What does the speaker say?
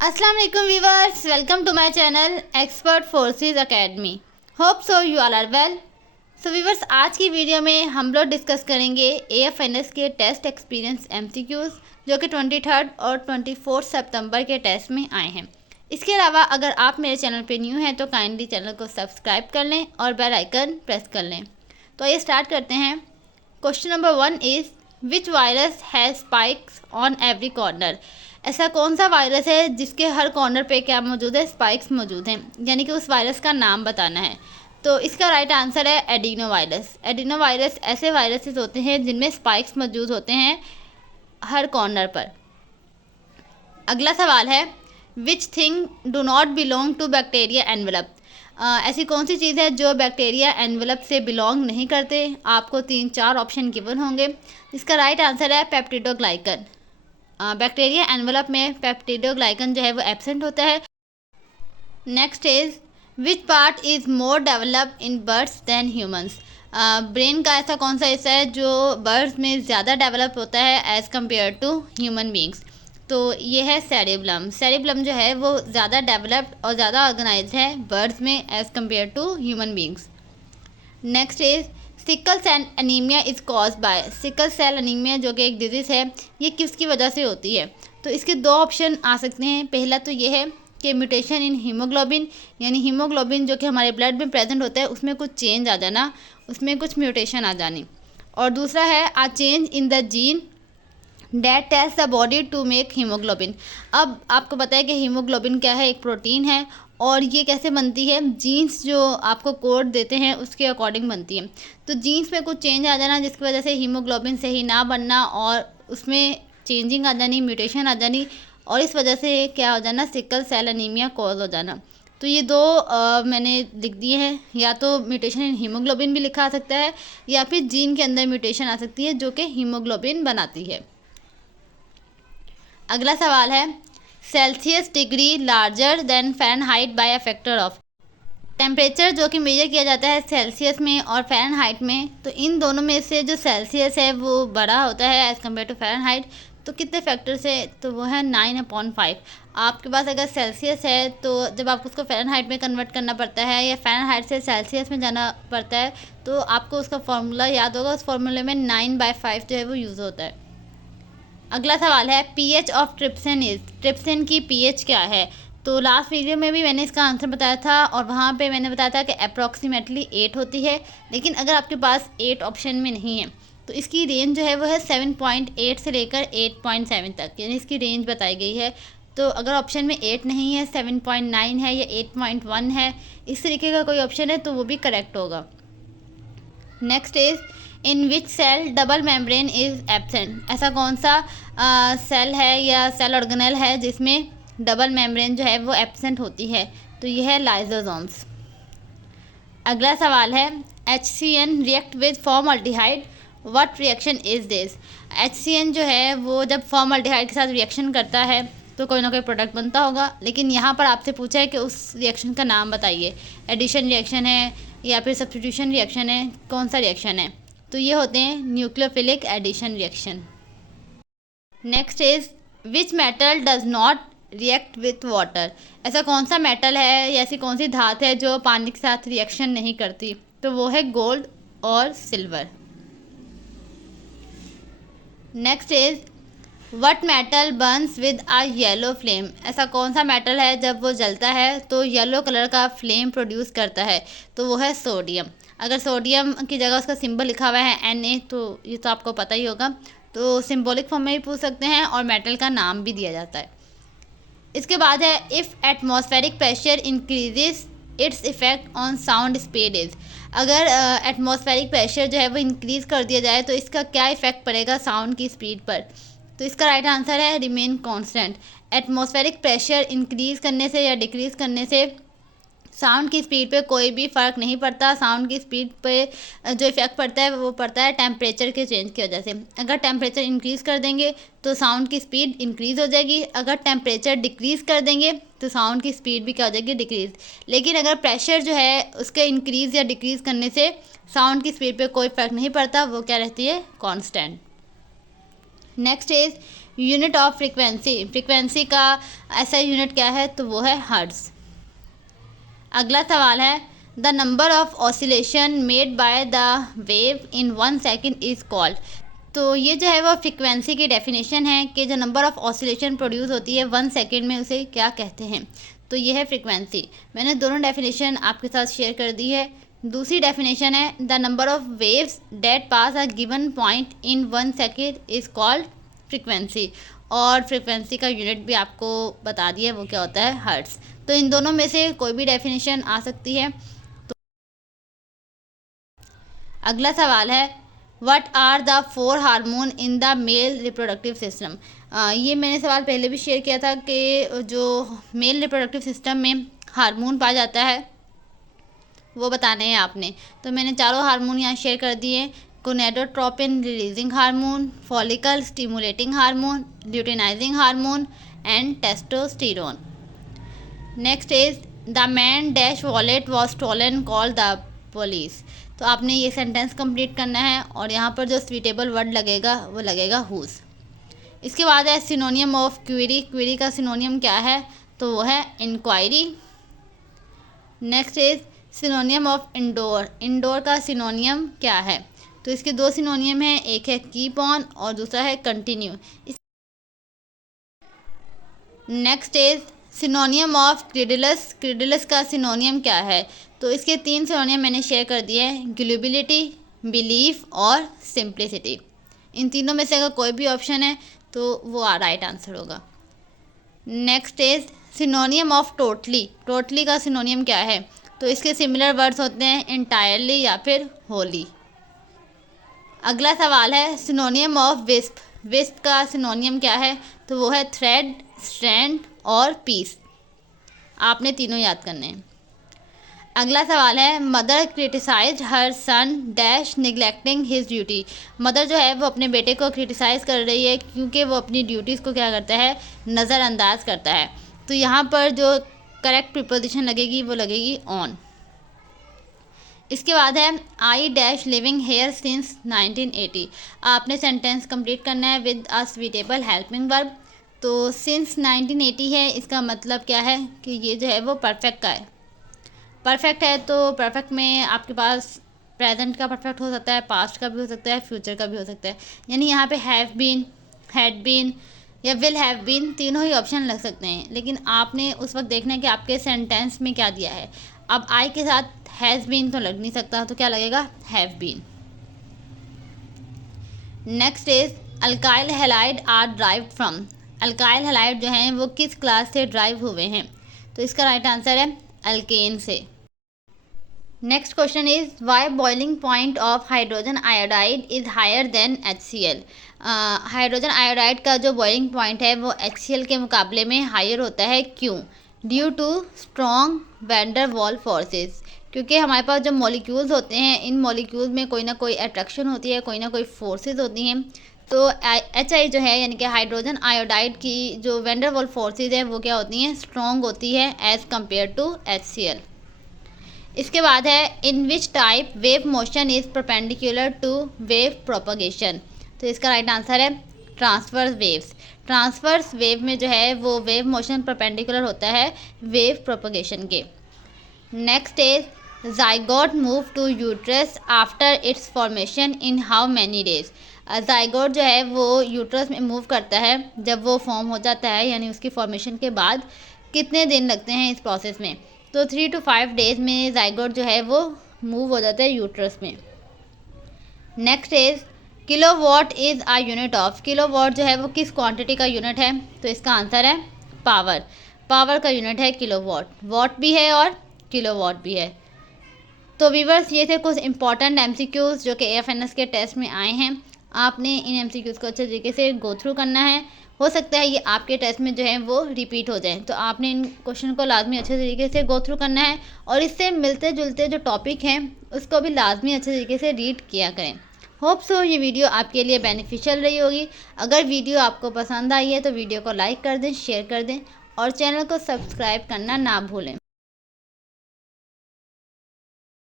अस्सलाम वालेकुम viewers, welcome to my channel Expert Forces Academy. Hope so you all are well. So viewers, आज की video में हम लोग डिस्कस करेंगे AFNS के टेस्ट एक्सपीरियंस MCQs जो कि 23 और 24 सितंबर के टेस्ट में आए हैं। इसके अलावा अगर आप मेरे चैनल पे न्यू हैं तो काइंडली चैनल को सब्सक्राइब कर लें और बेल आइकन प्रेस कर लें। तो आइए स्टार्ट करते हैं। Question number 1 is which virus has spikes on every corner. ऐसा कौन सा वायरस है जिसके हर कॉर्नर पे क्या मौजूद है, स्पाइक्स मौजूद हैं, यानी कि उस वायरस का नाम बताना है। तो इसका राइट आंसर है एडिनो वायरस। एडिनो वायरस ऐसे वायरसेस होते हैं जिनमें स्पाइक्स मौजूद होते हैं हर कॉर्नर पर। अगला सवाल है which thing do not belong to bacteria envelope. ऐसी कौन सी चीज़ है जो बैक्टीरिया एनवेलप से बिलोंग नहीं करते। आपको 3-4 ऑप्शन गिवन होंगे। इसका राइट आंसर है पेप्टिडोग्लाइकन। बैक्टीरिया एनवेलप में पेप्टिडोग्लाइकन जो है वो एब्सेंट होता है। Next is which part is more developed in birds than humans. Brain का ऐसा कौन सा हिस्सा है जो बर्ड्स में ज़्यादा डेवलप होता है as compare to human beings. तो ये है सेरिब्लम। सेरिब्लम जो है वो ज़्यादा डेवलप्ड और ज़्यादा ऑर्गेनाइज्ड है बर्ड्स में as compare to human beings. Next is sickle cell anaemia is cause by. Sickle cell anaemia जो कि एक डिजीज़ है, ये किसकी वजह से होती है। तो इसके दो ऑप्शन आ सकते हैं। पहला तो ये है कि म्यूटेशन इन हीमोग्लोबिन, यानी हीमोग्लोबिन जो कि हमारे ब्लड में प्रेजेंट होता है उसमें कुछ चेंज आ जाना, उसमें कुछ म्यूटेशन आ जानी। और दूसरा है a change in the gene that test the body to make haemoglobin. अब आपको पता है कि हीमोग्लोबिन क्या है, एक प्रोटीन है और ये कैसे बनती है, जीन्स जो आपको कोड देते हैं उसके अकॉर्डिंग बनती है। तो जीन्स में कुछ चेंज आ जाना जिसकी वजह से हीमोग्लोबिन सही ना बनना और उसमें चेंजिंग आ जानी, म्यूटेशन आ जानी, और इस वजह से क्या हो जाना, सिकल सेल एनीमिया कॉज हो जाना। तो ये दो मैंने लिख दिए हैं। या तो म्यूटेशन इन हीमोग्लोबिन भी लिखा आ सकता है या फिर जीन के अंदर म्यूटेशन आ सकती है जो कि हीमोग्लोबिन बनाती है। अगला सवाल है Celsius degree larger than Fahrenheit by a factor of. Temperature जो कि मेजर किया जाता है सेल्सियस में और फ़ारेनहाइट में, तो इन दोनों में से जो सेल्सियस है वो बड़ा होता है एज़ कम्पेयर टू फ़ारेनहाइट। तो कितने फैक्टर से, तो वो है 9/5। आपके पास अगर सेल्सियस है तो जब आपको उसको फ़ारेनहाइट में कन्वर्ट करना पड़ता है या फ़ारेनहाइट से सेल्सियस में जाना पड़ता है तो आपको उसका फार्मूला याद होगा। उस फार्मूले में 9/5 जो है वो यूज़ होता है। अगला सवाल है pH of trypsin is. Trypsin की पीएच क्या है। तो लास्ट वीडियो में भी मैंने इसका आंसर बताया था और वहाँ पे मैंने बताया था कि अप्रॉक्सीमेटली 8 होती है। लेकिन अगर आपके पास 8 ऑप्शन में नहीं है तो इसकी रेंज जो है वो है 7.8 से लेकर 8.7 तक, यानी इसकी रेंज बताई गई है। तो अगर ऑप्शन में 8 नहीं है, 7.9 है या 8.1 है, इस तरीके का कोई ऑप्शन है तो वो भी करेक्ट होगा। Next is in which cell double membrane is absent. ऐसा कौन सा सेल है या सेल ऑर्गेनेल है जिसमें डबल मेम्ब्रेन जो है वो एब्सेंट होती है। तो यह है लाइजोसोम्स। अगला सवाल है HCN react with formaldehyde, what reaction is this. HCN जो है वो जब फॉर्मल्डिहाइड के साथ रिएक्शन करता है तो कोई ना कोई प्रोडक्ट बनता होगा, लेकिन यहाँ पर आपसे पूछा है कि उस रिएक्शन का नाम बताइए। एडिशन रिएक्शन है या फिर सब्स्टिट्यूशन रिएक्शन है, कौन सा रिएक्शन है। तो ये होते हैं nucleophilic addition reaction. Next is which metal does not react with water. ऐसा कौन सा मेटल है या ऐसी कौन सी धात है जो पानी के साथ रिएक्शन नहीं करती। तो वो है गोल्ड और सिल्वर। Next is what metal burns with a yellow flame. ऐसा कौन सा मेटल है जब वो जलता है तो येलो कलर का फ्लेम प्रोड्यूस करता है। तो वो है सोडियम। अगर सोडियम की जगह उसका सिंबल लिखा हुआ है Na तो ये तो आपको पता ही होगा। तो सिंबॉलिक फॉर्म में भी पूछ सकते हैं और मेटल का नाम भी दिया जाता है। इसके बाद है if atmospheric pressure increases it's effect on sound speed is. अगर एटमॉस्फेरिक प्रेशर जो है वो इंक्रीज़ कर दिया जाए तो इसका क्या इफ़ेक्ट पड़ेगा साउंड की स्पीड पर। तो इसका राइट आंसर है remain constant. Atmospheric pressure increase करने से या डिक्रीज़ करने से साउंड की स्पीड पे कोई भी फ़र्क नहीं पड़ता। साउंड की स्पीड पे जो इफ़ेक्ट पड़ता है वो पड़ता है टेम्परेचर के चेंज की वजह से। अगर टेम्परेचर इंक्रीज़ कर देंगे तो साउंड की स्पीड इंक्रीज़ हो जाएगी, अगर टेम्परेचर डिक्रीज़ कर देंगे तो साउंड की स्पीड भी क्या हो जाएगी, डिक्रीज़। लेकिन अगर प्रेशर जो है उसके इंक्रीज़ या डिक्रीज़ करने से साउंड की स्पीड पे कोई फ़र्क नहीं पड़ता, वो क्या रहती है, constant. Next is unit of frequency, frequency का ऐसा यूनिट क्या है, तो वो है हर्ट्ज़। अगला सवाल है the number of oscillation made by the wave in 1 second is called. तो ये जो है वो फ्रीक्वेंसी की डेफिनेशन है कि जो नंबर ऑफ ऑसिलेशन प्रोड्यूस होती है 1 सेकेंड में, उसे क्या कहते हैं। तो ये है फ्रीक्वेंसी। मैंने दोनों डेफिनेशन आपके साथ शेयर कर दी है। दूसरी डेफिनेशन है the number of waves that pass a given point in 1 second is called frequency. और फ्रीक्वेंसी का यूनिट भी आपको बता दिया, वो क्या होता है, हर्ट्ज़। तो इन दोनों में से कोई भी डेफिनेशन आ सकती है। तो अगला सवाल है what are the 4 hormone in the male reproductive system. ये मैंने सवाल पहले भी शेयर किया था कि जो मेल रिप्रोडक्टिव सिस्टम में हार्मोन पाया जाता है वो बताने हैं आपने। तो मैंने चारों हार्मोन यहाँ शेयर कर दिए। Gonadotropin releasing hormone, follicle stimulating hormone, luteinizing hormone and testosterone. Next is the man dash wallet was stolen call the police. तो आपने ये सेंटेंस कंप्लीट करना है और यहाँ पर जो स्वीटेबल वर्ड लगेगा वो लगेगा हुज। इसके बाद है सिनोनियम ऑफ क्वेरी। क्वेरी का सिनोनियम क्या है, तो वो है inquiry. Next is synonym of indoor. Indoor का सिनोनियम क्या है, तो इसके दो सिनोनियम हैं, एक है कीप ऑन और दूसरा है continue. Next is synonym of credulous. Credulous का सिनोनियम क्या है, तो इसके 3 सिनोनियम मैंने शेयर कर दिए हैं, ग्लूबिलिटी, बिलीफ और सिंप्लिसिटी। इन तीनों में से अगर कोई भी ऑप्शन है तो वो राइट आंसर होगा। Next is synonym of totally. Totally का सिनोनियम क्या है, तो इसके सिमिलर वर्ड्स होते हैं इंटायरली या फिर होली। अगला सवाल है सिनोनियम ऑफ विस्प। विस्प का सिनोनियम क्या है, तो वो है थ्रेड, स्ट्रैंड और पीस। आपने तीनों याद करने हैं। अगला सवाल है mother criticise her son dash neglecting his duty. Mother जो है वो अपने बेटे को क्रिटिसाइज़ कर रही है क्योंकि वो अपनी ड्यूटीज़ को क्या करता है, नज़रअंदाज करता है। तो यहाँ पर जो करेक्ट प्रीपोजिशन लगेगी वो लगेगी ऑन। इसके बाद है I dash living here since 1980। आपने सेंटेंस कंप्लीट करना है with a suitable helping verb. तो सिंस 1980 है, इसका मतलब क्या है कि ये जो है वो परफेक्ट का है। परफेक्ट है तो परफेक्ट में आपके पास प्रेजेंट का परफेक्ट हो सकता है, पास्ट का भी हो सकता है, फ्यूचर का भी हो सकता है। यानी यहाँ पे हैव बीन, हैड बीन या विल हैव बीन तीनों ही ऑप्शन लग सकते हैं, लेकिन आपने उस वक्त देखना है कि आपके सेंटेंस में क्या दिया है। अब आई के साथ हैज़ बीन तो लग नहीं सकता, तो क्या लगेगा, have been. Next is alkyl halide are derived from. Alkyl halide जो हैं वो किस क्लास से ड्राइव हुए हैं, तो इसका राइट आंसर है अल्केन से। Next question is why boiling point of hydrogen iodide is higher than HCl। Hydrogen iodide का जो बॉइलिंग पॉइंट है वो HCl के मुकाबले में हायर होता है, क्यों, due to strong van der वाल फोर्सेस। क्योंकि हमारे पास जो मॉलिक्यूल्स होते हैं, इन मॉलिक्यूल्स में कोई ना कोई अट्रैक्शन होती है, कोई ना कोई फोर्सेस होती हैं। तो HI जो है यानी कि हाइड्रोजन आयोडाइड की जो वैन डर वाल फोर्सेस है वो क्या होती हैं, स्ट्रॉन्ग होती है एज़ कम्पेयर टू HCl। इसके बाद है in which type wave motion is perpendicular to wave propagation. तो इसका राइट आंसर है ट्रांसवर्स वेव्स। ट्रांसवर्स वेव में जो है वो वेव मोशन परपेंडिकुलर होता है वेव प्रोपगेशन के। Next is zygote move to uterus after its formation in how many days. Zygote जो है वो यूट्रस में मूव करता है जब वो फॉर्म हो जाता है, यानी उसकी फॉर्मेशन के बाद कितने दिन लगते हैं इस प्रोसेस में, तो 3 to 5 डेज में जाइगोट जो है वो मूव हो जाता है यूट्रस में। Next is kilowatt is a unit of. Kilowatt जो है वो किस क्वांटिटी का यूनिट है, तो इसका आंसर है पावर। पावर का यूनिट है किलोवाट। वाट भी है और किलोवाट भी है। तो व्यूअर्स ये थे कुछ इंपॉर्टेंट MCQs जो कि AFNS के टेस्ट में आए हैं। आपने इन MCQs को अच्छे तरीके से गो थ्रू करना है। हो सकता है ये आपके टेस्ट में जो है वो रिपीट हो जाए, तो आपने इन क्वेश्चन को लाजमी अच्छे तरीके से गो थ्रू करना है और इससे मिलते जुलते जो टॉपिक हैं उसको भी लाजमी अच्छे तरीके से रीड किया करें। होप सो ये वीडियो आपके लिए बेनिफिशियल रही होगी। अगर वीडियो आपको पसंद आई है तो वीडियो को लाइक कर दें, शेयर कर दें और चैनल को सब्सक्राइब करना ना भूलें।